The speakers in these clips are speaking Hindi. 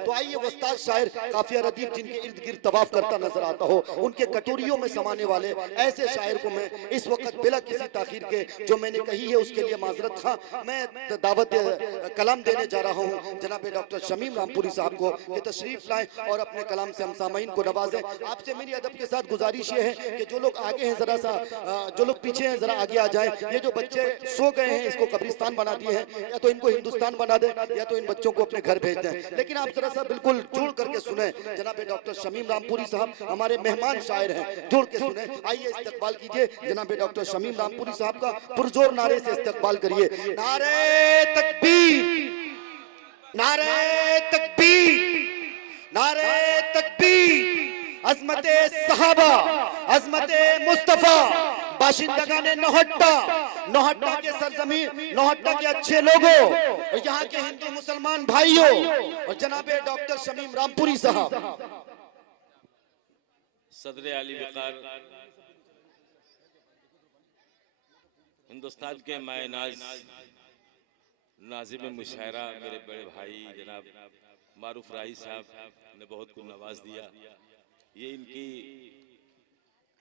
तो आइए वो उस्ताद शायर काफिया रदीफ जिनके इर्द गिर्द तवाफ करता नजर आता हो, उनके कटोरियों में समाने वाले ऐसे शायर को मैं इस वक्त बिला किसी ताखीर के जो मैंने कही है उसके लिए माजरत था, मैं दावत कलाम देने जा रहा हूँ जनाब डॉक्टर शमीम रामपुरी साहब को कि तशरीफ लाएं और अपने कलाम से हम सामाईन को नवाजें। आपसे मेरी अदब के साथ गुजारिश ये है कि जो लोग आगे हैं जरा सा, जो लोग पीछे हैं जरा आगे आ जाएं। ये जो बच्चे सो गए हैं इसको कब्रिस्तान बना दिए हैं, या तो इनको हिंदुस्तान बना दें या तो इन बच्चों को अपने घर भेज दें। लेकिन आप जरा सा बिल्कुल जुड़ करके सुने, जनाब डॉक्टर शमीम रामपुरी साहब हमारे मेहमान शायर हैं, जुड़ के सुने। आइए इस्तकबाल कीजिए जनाब डॉक्टर शमीम रामपुरी साहब का, पुरजोर नारे से इस्तकबाल करिए। नारे तकबीर, नारे तकबीर, नारे तकबीर, अज़मते सहाबा, अज़मते मुस्तफा, बाशिंदगान नौहट्टा, नौहट्टा के सरजमीन, नौहट्टा के अच्छे लोगों और यहाँ के हिंदू मुसलमान भाइयों और जनाब डॉक्टर शमीम रामपुरी साहब। सदर आली वक़ार हिंदुस्तान के मायनाज नाज़िम मुशायरा मेरे बड़े भाई जनाब मारूफ राही साहब ने बहुत कुछ नवाज दिया। ये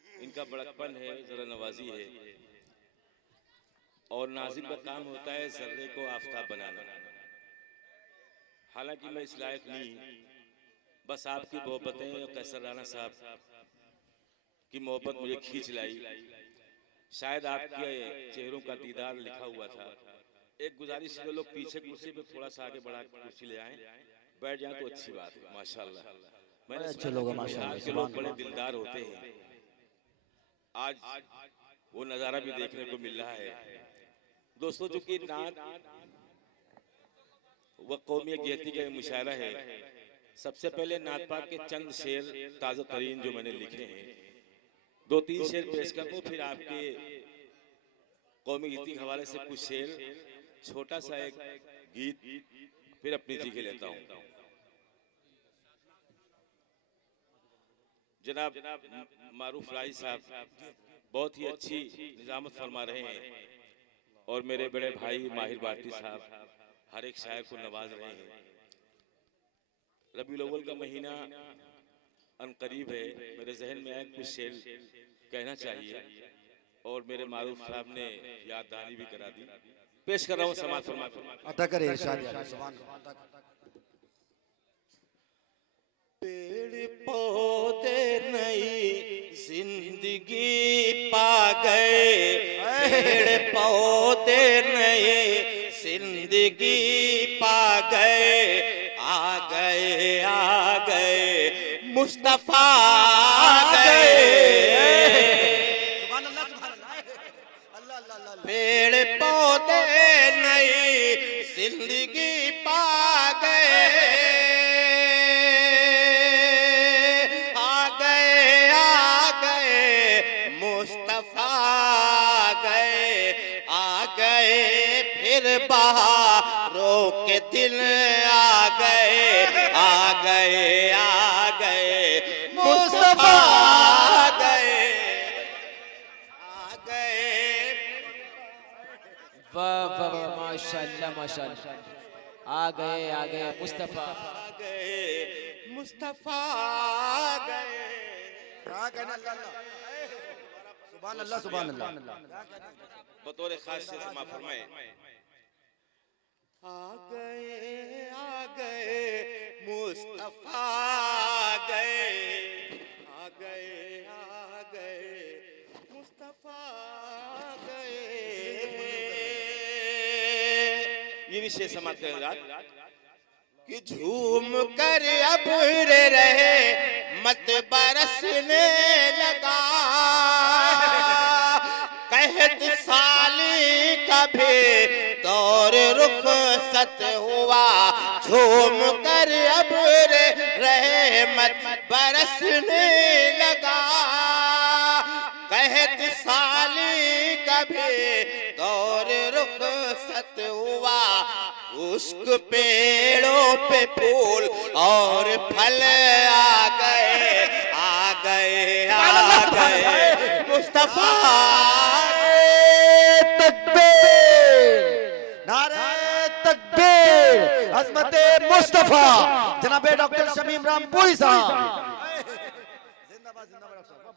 इनका बड़कपन है, जरा नवाजी है। और नाज़िम का काम होता है जर्रे को आफताब बनाना। हालांकि मैं इस लायक नहीं, बस आपकी मोहब्बतें और कैसर राना साहब की मोहब्बत मुझे खींच लाई। शायद आपके चेहरों का दीदार लिखा हुआ था। एक गुजारिश, जो लोग पीछे कुर्सी पे थोड़ा सा आगे बढ़ा कुर्सी ले आए, बैठ जाए तो अच्छी बात है। माशाल्लाह, मैंने अच्छे लोग के लोग बड़े दिलदार होते हैं। आज वो नज़ारा भी देखने को मिल रहा है दोस्तों। चूंकि नात व कौमी यकजहती का मुशायरा है, सबसे पहले नात पाक के चंद शेर ताज़ा तरीन जो मैंने लिखे हैं, दो तीन शेर पेश कर दूं, फिर आपके कौमी गीती के हवाले से कुछ शेर, छोटा सा एक गीत, फिर अपनी जी के लेता हूँ। जनाब मारूफ राही साहब बहुत ही अच्छी निजामत फरमा रहे हैं और मेरे बड़े भाई माहिर बाटी साहब हर एक शायर को नवाज रहे हैं। रबीउल अव्वल का महीना अनकरीब है, मेरे जहन में आए कुछ शेर कहना चाहिए और मेरे मारूफ साहब ने याद दहानी भी करा दी। पेश कर रहा हूँ, समाज फरमा अता करे इरशाद। पेड़ पौधे नई जिंदगी पा गए, पेड़ पौधे नई जिंदगी पा गए, आ गए आ गए मुस्तफा आ गए। पेड़ पौधे नई जिंदगी पा गए, आ गए मुस्तफा आ गए, फिर बहारों के दिन आ गए, आ गए आ गए मुस्तफा आ गए, आ गए। वाह वाह वाह, माशाल्लाह माशाल्लाह, आ गए मुस्तफा, आ गए मुस्तफा आ गए। सुभान अल्लाह सुभान अल्लाह। बतौर खास से समा फरमाए। आ गए मुस्तफा आ गए, आ गए मुस्तफा आ गए। ये विषय समाप्त करेगा कि झूम कर अब्र रहे मत बरसने लगा, कहत साली कभी दौर रुखसत हुआ, झूम कर अब्र रहे मत बरसने लगा, कहत साली कभी दौर रुखसत हुआ। उस्क पेड़ों पे फूल और फल आ गए, आ गए आ गए मुस्तफा। तकबीर, नारे तकबीर, हजरत मुस्तफा जनाब डॉक्टर शमीम रामपुरी साहब।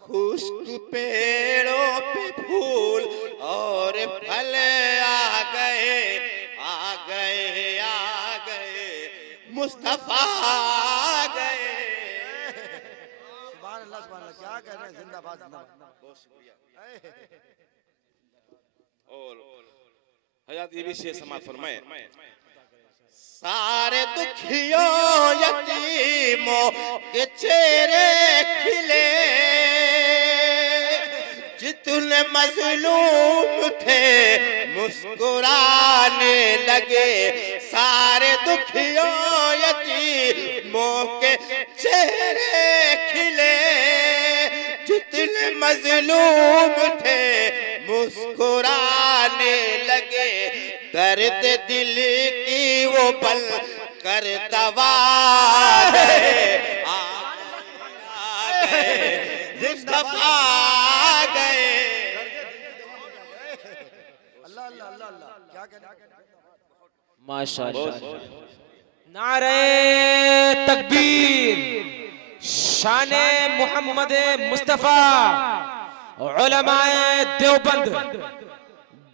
खुश्क पेड़ों पे फूल और फल आ गए, आ गए, आ गए, मुस्तफा आ गए। सुभान अल्लाह, सुभान अल्लाह, क्या कह रहे हैं, जिंदाबाद जिंदाबाद। बहुत शुक्रिया। और हजरत ये भी शेर समाप्त फरमाए। सारे दुखियों यतीमों के चेहरे खिले, जितने मजलूम थे मुस्कुराने लगे। सारे दुखियों यतीमों के चेहरे खिले, जितने मजलूम थे मुस्कुराने लगे। दर्द दिल की वो पल कर दवा गए, आ गए, मुस्तफा आ गए। अल्लाह अल्लाह अल्लाह अल्लाह, क्या कह रहे हैं। माशाअल्लाह। नारे तकबीर, शाने मोहम्मद मुस्तफा, उलमाए देवबंद,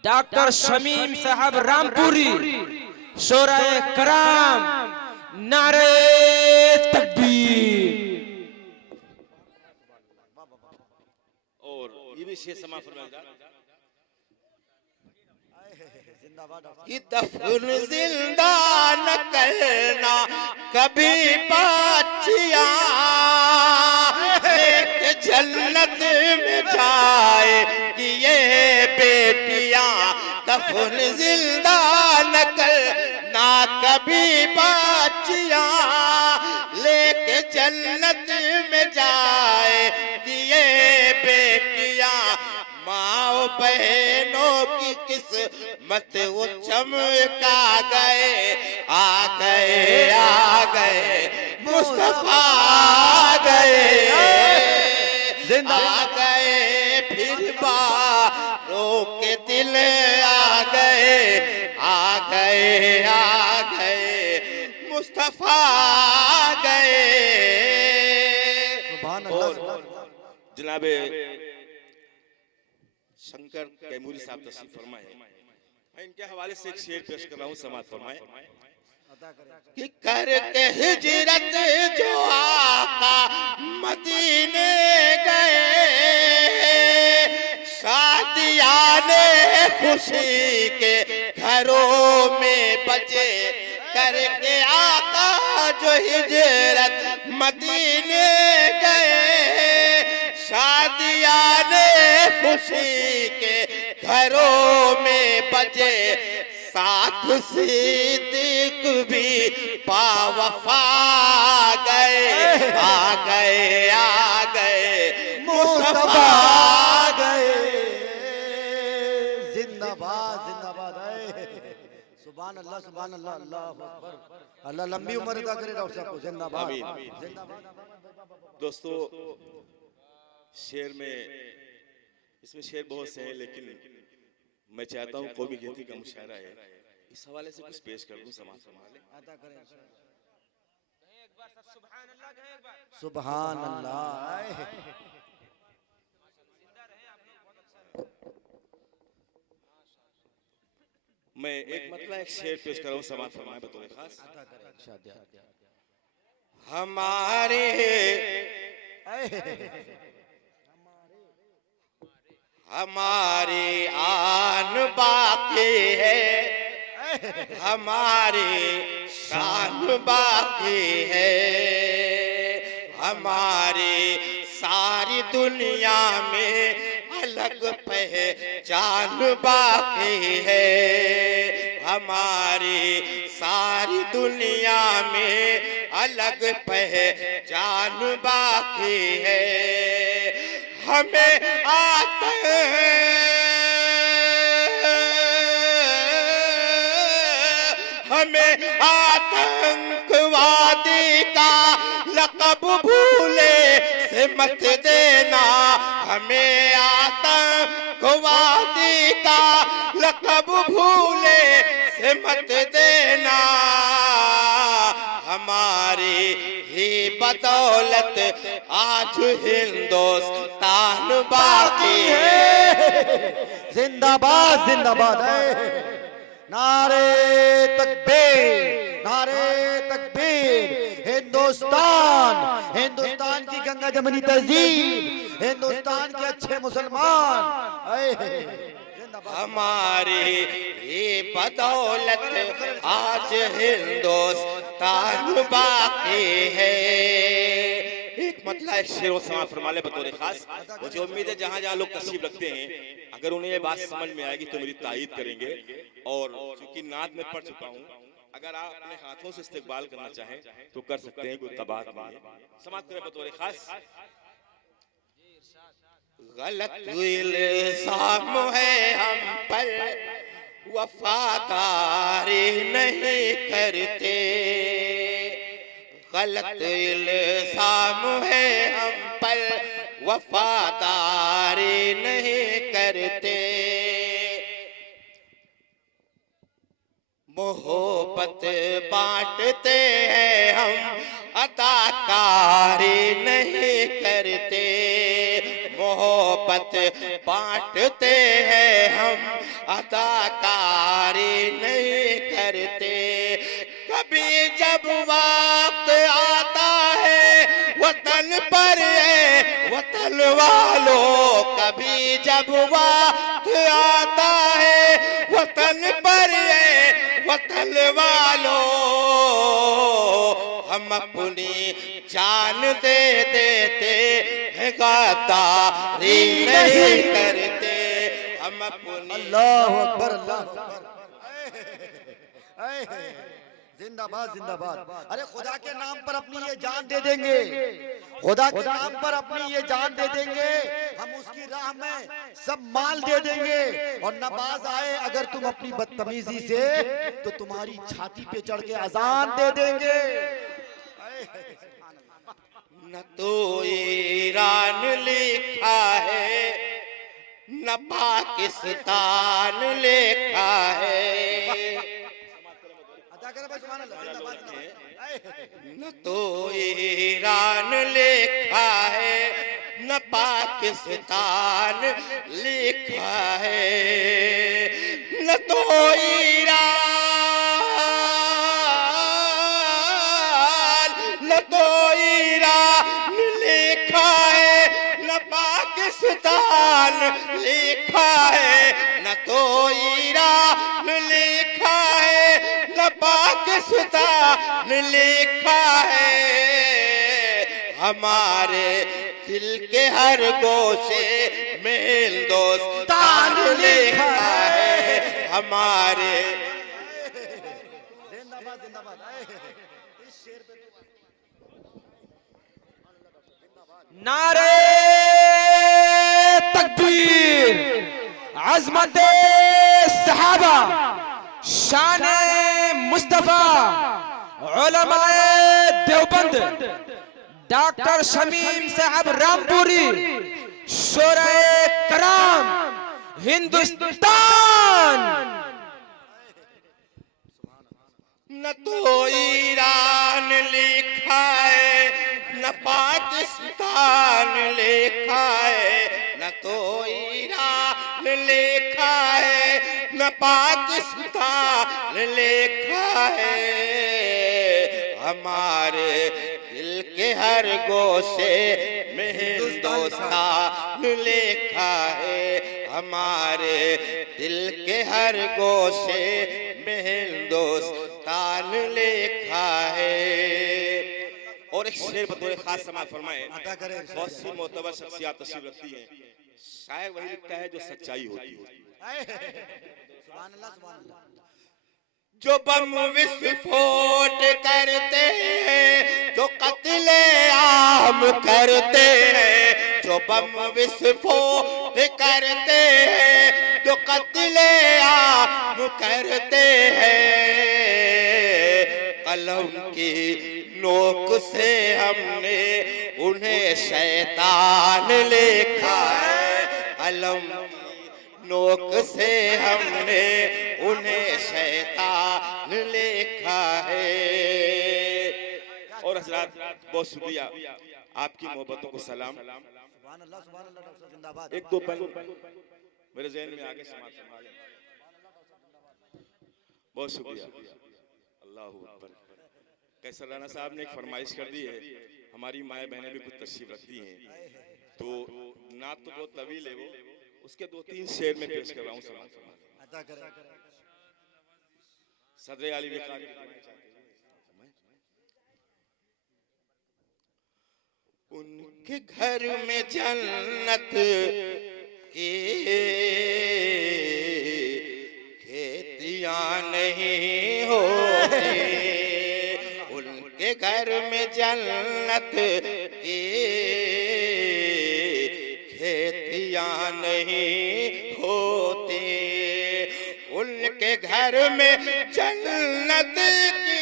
डॉक्टर शमीम साहब रामपुरी, शोराए कराम, नारे तकबीर। और ये भी शेर समाप्त फरमाए। कि दफन जिंदा न करना कभी पाचिया, एक जन्नत में जाए कि ये बेटियां। दफन जिंदा न करना कभी पाचिया, लेके जन्नत में जाए कि ये बेटियां। माँ बहनों की किस्मत वो चमका गए, आ गए, आ गए, मुस्तफा आ गए, आ गए। फिर बारों के दिल आ गए, आ गए, आ गए, मुस्तफा आ गए। सुभान अल्लाह। जनाबे शंकर कैमूरी साहब तशरीफ फरमाए। मैं इनके हवाले से एक शेर पेश कर रहा हूँ, समाप्त फरमाए। कि करके हिजरत जो आका मदीने गए, शादियाने खुशी के घरों में बचे। करके आका जो हिजरत मदीने गए, शादियाने खुशी के घरों में बचे। साथ सिद्दीक भी पावफा गए, आ गए, आ गए, मुस्तफा आ गए। जिंदाबाद जिंदाबाद। सुभान अल्लाह, सुभान अल्लाह, अल्लाह अकबर। अल्लाह लंबी उम्र अदा करे डॉक्टर साहब को। जिंदाबाद जिंदाबाद। दोस्तों, शेर में इसमें शेर बहुत से हैं, लेकिन मैं चाहता हूँ कोई भी गीति का मुशायरा है, इस हवाले से कुछ पेश कर दूं, समाज संभाले। सुभान अल्लाह। मैं एक मतलब एक शेर पेश कर रहा हूँ, समाज फरमाए बतौर खास। हमारे हमारी आन बाकी है, हमारी शान बाकी है। हमारी सारी दुनिया में अलग पहचान बाकी है। हमारी सारी दुनिया में अलग पहचान बाकी है। हमें हमें आतंकवादी का लक़ब भूले से मत देना। हमें आतंकवादी का लक़ब भूले से मत देना। हमारी ही बदौलत आज हिंदुस्तान बाकी है। जिंदाबाद जिंदाबाद है। नारे तकबीर, नारे तकबीर। हिंदुस्तान, हिंदुस्तान की गंगा जमनी तहजीब, हिंदुस्तान के अच्छे मुसलमान। हमारी ये बदौलत आज हिंदुस्तान बाकी है। एक मतलब एक शेर व समाज फरमा ले बतौर खास। मुझे उम्मीद है जहाँ जहाँ लोग तशरीफ रखते हैं, अगर उन्हें ये बात समझ में आएगी तो मेरी तायीद करेंगे। और क्योंकि नात में पढ़ चुका हूँ, अगर आप अपने हाथों से इस्तेकबाल करना चाहें तो कर सकते हैं, कोई तबाह नहीं है। समाप्त करें बतौर खास। गलत इल्जाम है हम पर, वफादारी नहीं करते। गलत इल्जाम है हम पर, वफादारी नहीं करते। मोहब्बत बांटते हैं हम, अदाकारी नहीं करते। मोहब्बत बांटते हैं हम, अदाकारी नहीं करते। कभी जब वक्त आता है वतन पर है वतन वालों, कभी जब वक्त आता है वतन पर है वतन वालों, हम अपनी जान दे देते हैं, गद्दारी नहीं करते। हम अपनी अल्लाह अकबर, अल्लाह अकबर। जिंदाबाद जिंदाबाद। अरे खुदा के नाम पर अपनी ये जान दे देंगे, खुदा के नाम पर अपनी ये जान दे देंगे, हम उसकी राह में सब माल दे देंगे। और नमाज आए अगर तुम अपनी बदतमीजी से, तो तुम्हारी छाती पे चढ़ के अजान दे देंगे। न तो ईरान लिखा है न पाकिस्तान लिखा है। न तो ईरान लिखा है न पाकिस्तान लिखा है। न तो ईरान न तो ईरान लिखा है न पाकिस्तान लिखा है। न तो ईरान लिखा है न पाकिस्तान लिखा है। हमारे दिल के हर गोशे में हिंदुस्तान लिखा है। हमारे जिंदाबाद जिंदाबाद। इस शेर पे नारे तकबीर, अज़मत सहाबा, शान मुस्तफा, उलमाए देवबंद, डॉक्टर शमीम साहब रामपुरी, शोराए कराम, हिंदुस्तान। न तो ईरान लिखा है न पाकिस्तान लिखा है। न तो ईरान लिखा है न पाकिस्तान लिखा है। हमारे दिल के हर गोशे में हिंदुस्तान लिखा है। हमारे दिल के हर गोशे में हिंदुस्तान लिखा है। और एक शेर बतौर खास समाज फरमाए। बहुत सी मोतबर शख्सियत तशरीफ रखती हैं, शायद वही लिखता है जो सच्चाई होती है। जो बम विस्फोट करते हैं, जो कत्ले आम करते हैं। जो बम विस्फोट करते हैं, जो कत्ले आम करते हैं। कलम की नोक से हमने उन्हें शैतान लिखा है। कलम नोक से हमने उन्हें शैतान लिखा है। हजरात, बहुत शुक्रिया, आपकी मोहब्बतों को सलाम। सुभान अल्लाह डॉक्टर साहब जिंदाबाद। एक दो पल मेरे जहन में आगे समाप्त फरमा लें। बहुत शुक्रिया, अल्लाह अकबर। कैसर राणा साहब ने एक फरमाइश कर दी है, हमारी माए बहनें भी कुछ तशरीफ रखती हैं, तो नात तो बहुत तवील है वो, उसके 2-3 शेर में पेश कर रहा हूँ। समाप्त फरमा लें। अता करें। सदर आली वक़ार उनके घर में जन्नत की खेतियां नहीं होती, उनके घर में जन्नत की खेतियां नहीं होती, उनके घर में जन्नत की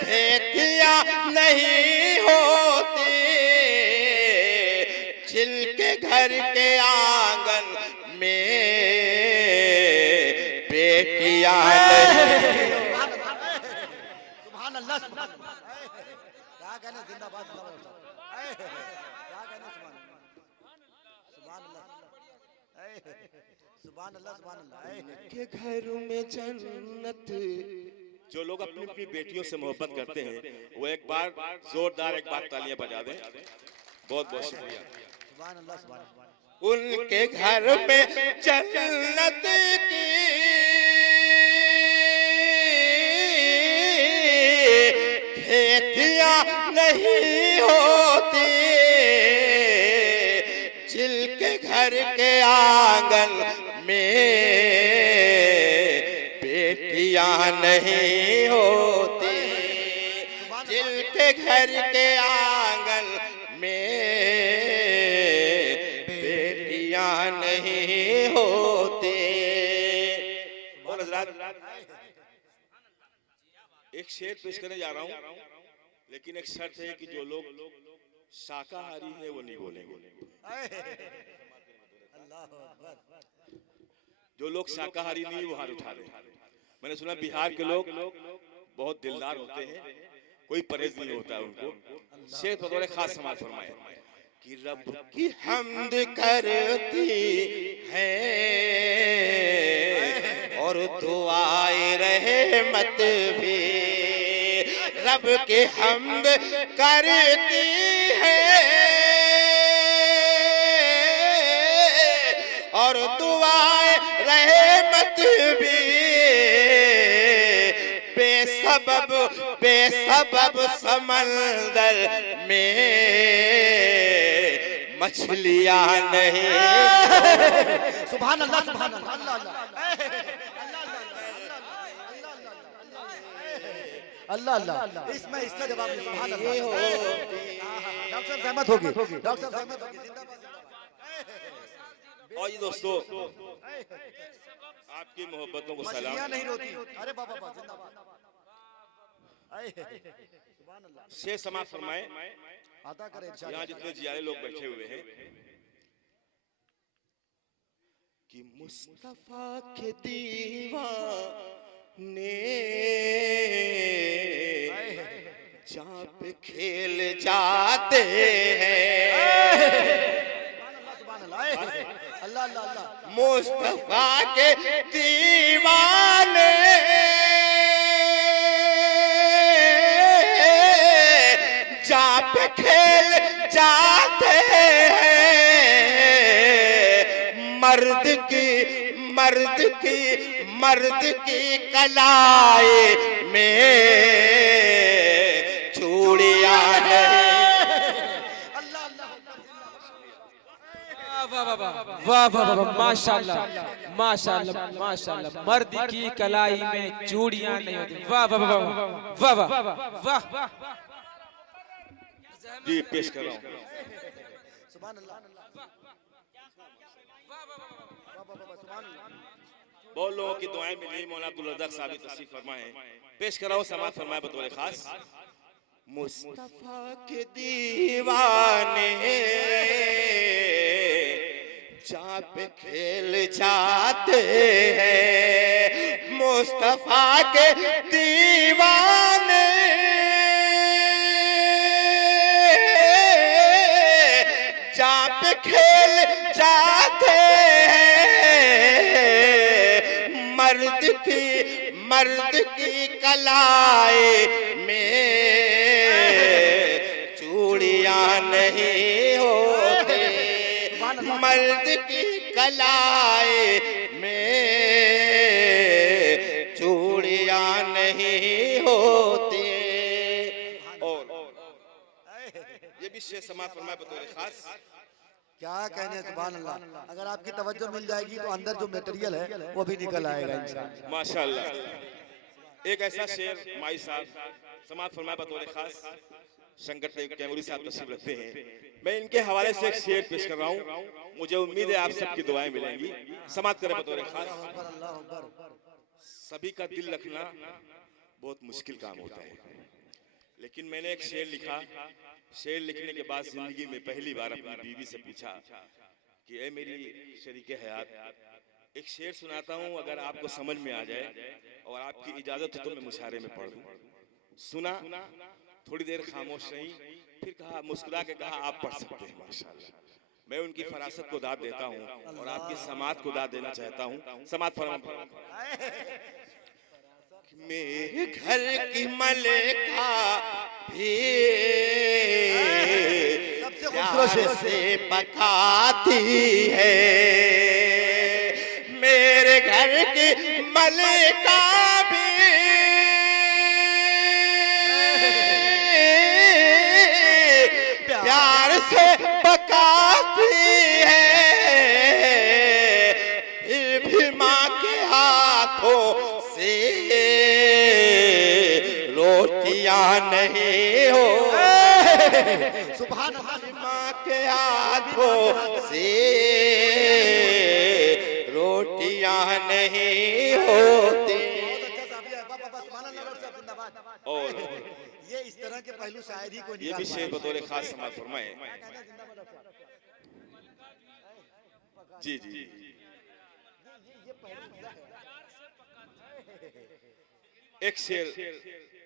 खेतियां नहीं होती, जिनके घर के आंगन में बेटियां नहीं। सुभान अल्लाह सुभान अल्लाह। क्या कहना जिंदाबाद जिंदाबाद। क्या कहना सुभान अल्लाह सुभान अल्लाह सुभान अल्लाह। के घर में जन्नत। जो लोग अपनी अपनी बेटियों से मोहब्बत करते हैं वो एक बार जोरदार एक बार तालियां बजा दें। बहुत बहुत शुक्रिया। सुभान अल्लाह सुभान अल्लाह। उनके घर में जन्नत की खेतियां नहीं होती, जिनके घर के आंगन में बेटियां नहीं होती, जिनके घर के आंगन में बेटियां नहीं होती। और हजरात, एक शेर पेश करने जा रहा हूं, लेकिन एक शर्त है कि जो लोग शाकाहारी है वो नहीं बोलेंगे। जो लोग शाकाहारी नहीं वो हाथ उठा रहे। मैंने सुना बिहार के लोग बहुत दिलदार होते हैं, कोई परहेज नहीं होता है उनको। शेर पर थोड़े खास समाज फरमाए कि रब की हम्द करती है और दुआए रहमत भी, रब की हम्द करती है और दुआए रहमत भी, बेसबब समंदर में मछलियां नहीं। सुभान अल्लाह सुभान अल्लाह अल्लाह अल्लाह। इसमें इसका जवाब नहीं। सुभान अल्लाह। डॉक्टर साहब सहमत होगी, डॉक्टर साहब सहमत होगी। और ये दोस्तों आपकी मोहब्बतों को सलाम। मछलियां नहीं रोती। अरे बाबा बाबा जिंदाबाद। सुभान अल्लाह। शेर समाप्त फरमाए। अता करें इंशाअल्लाह। यहाँ जितने जियारे लोग बैठे हुए हैं कि मुस्तफा के दीवाने जहाँ पे खेल जाते हैं, अल्लाह अल्लाह अल्लाह। मुस्तफा के दीवाने जहाँ पे खेल जाते हैं, मर्द की कलाई में चूड़ियां नहीं। वाह वाह वाह वाह वाह वाह, माशाल्लाह माशाल्लाह माशाल्लाह। मर्द की कलाई में चूड़ियां नहीं होती। वाह वाह वाह वाह वाह वाह वाह। जी पेश कर रहा हूँ। सुभान अल्लाह। बहुत लोगों की दुआएं मिली। मौलाना अब्दुल रज़ाक साहब तशरीफ फरमाए, पेश कर रहा हूँ समाअत फरमाए बतौर खास। मुस्तफा के दीवाने जहाँ पे खेल जाते हैं, मुस्तफा के दीवाने जहाँ पे खेल जाते हैं मर्द की कलाई में चूड़ियां नहीं होते, मर्द की कलाई में चूड़ियां नहीं होते। और ये भी शेर समाज फरमाए बतौर खास। क्या कहने सुभान अल्लाह। अगर आपकी तवज्जो मिल जाएगी तो अंदर जो मटेरियल है वो भी निकल आएगा इंशाअल्लाह। माशाअल्लाह। एक ऐसा शेर माई साहब समाज फरमाए बतौर खास शंकर कैमूरी साहब तशरीफ रखते हैं। मैं इनके हवाले से एक शेर पेश कर रहा हूँ। मुझे उम्मीद है आप सबकी दुआएं मिलेंगी। समाज करें बतौर खास। सभी का दिल रखना बहुत मुश्किल काम होता है, लेकिन मैंने एक शेर लिखा। शेर लिखने के बाद जिंदगी में पहली बार अपनी बीवी से पूछा कि ए मेरी शरीके हयात, एक शेर सुनाता हूँ, अगर आपको समझ में आ जाए और आपकी इजाजत हो तो मैं मुशायरे में पढ़ दूं। सुना, थोड़ी देर खामोश रही, फिर कहा, मुस्कुरा के कहा आप पढ़ सकते हैं। माशाअल्लाह। मैं उनकी फरासत को दाद देता हूँ और आपकी समात को दाद देना चाहता हूँ। समात फरमा। मेरे घर की मलिका भी प्यार से पकाती है, मेरे घर की मलिका भी प्यार से पकाती है, फिर भी माँ के हाथों से रोटियां नहीं हो। सुभान अल्लाह। माँ के हाथों से रोटियां नहीं होती। और ये इस तरह के पहलू शायरी को ये भी शेर बतौर खास समाज फरमाए। जी जी। एक शेर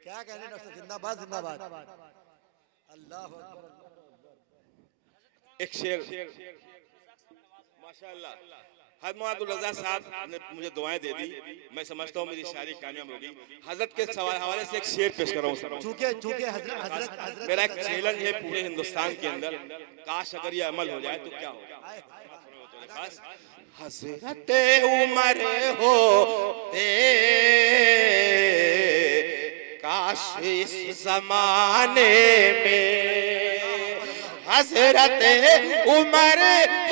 क्या कहने डॉक्टर, जिंदाबाद जिंदाबाद। अल्लाह अकबर। एक शेर माशाअल्लाह। हज़रत रज़ा साहब ने मुझे दुआएं दे दी, मैं समझता हूँ मेरी शायरी कामयाब होगी। हजरत के हवाले से एक शेर पेश कर रहा हूँ। चूंकि हजरत मेरा एक चैलेंज है पूरे हिंदुस्तान के अंदर, काश अगर ये अमल हो जाए तो क्या होगा। हज़रत उमर होते काश इस जमाने में, हज़रत उमर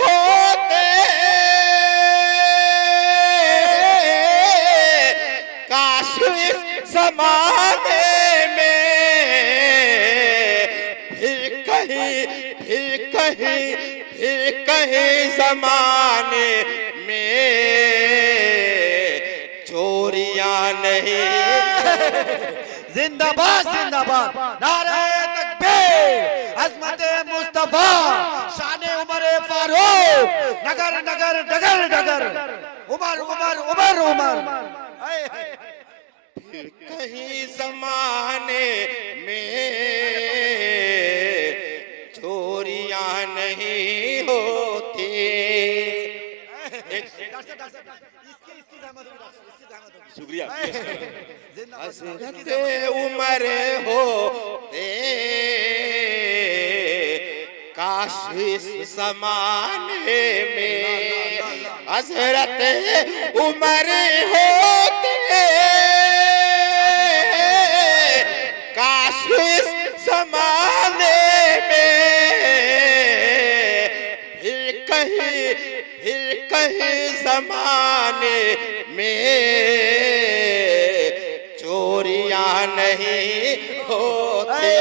होते काश इस जमाने में, फिर कहीं जमाने में चोरियां नहीं। जिंदाबाद जिंदाबाद। नारे तकबीर, अज़मत मुस्तफा, शाने उमर फारूक, नगर नगर डगर डगर, उमर उमर उमर उमर। फिर कहीं जमाने में चोरियां नहीं होती। शुक्रिया। हज़रत उमर होते काश इस जमाने में, हज़रत उमर होते काश इस जमाने में, फिर कहीं जमाने में चोरियां नहीं होती।